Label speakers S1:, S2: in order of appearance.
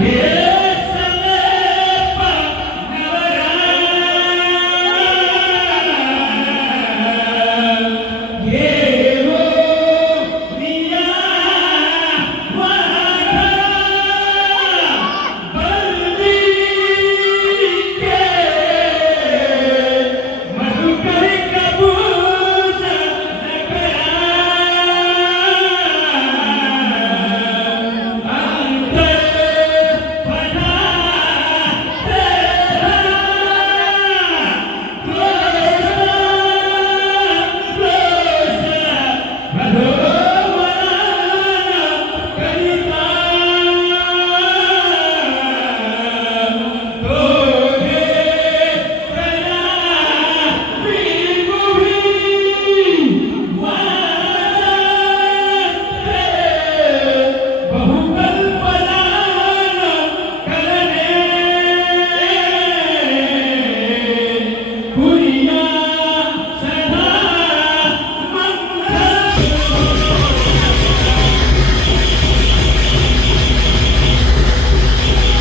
S1: here.